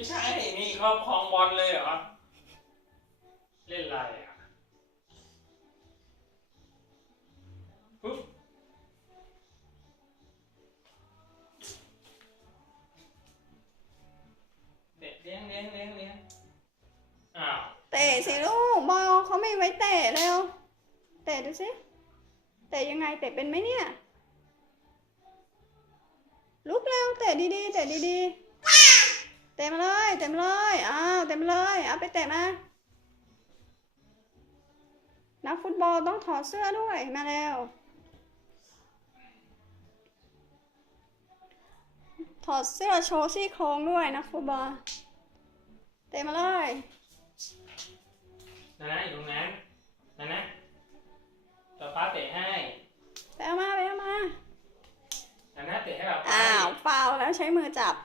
ไม่ใช่ นี่ครอบครองบอลเลยเหรอ เล่นอะไรอะปุ๊บเด็กเลี้ยงเลี้ยงเลี้ยงเลี้ยงอ้าวเตะสิลูกบอลเขาไม่ไว้เตะเร็วเตะดูสิเตะยังไงเตะเป็นไหมเนี่ย ลุกเร็วเตะดีๆเตะดีๆ ตะมาเลย เตะมาเลยอ้าวเตะมาเลยเอาไปเตะมานักฟุตบอลต้องถอดเสื้อด้วยมาแล้วถอดเสื้อโชว์ซี่โครงด้วยนักฟุตบอลเตะมาเลยนะนะอยู่ตรงนั้นนะนะต่อป้าเตะให้ไปเอามาไปเอามานะนะเตะให้เราป้าอ้าวฟาวล์แล้วใช้มือจับ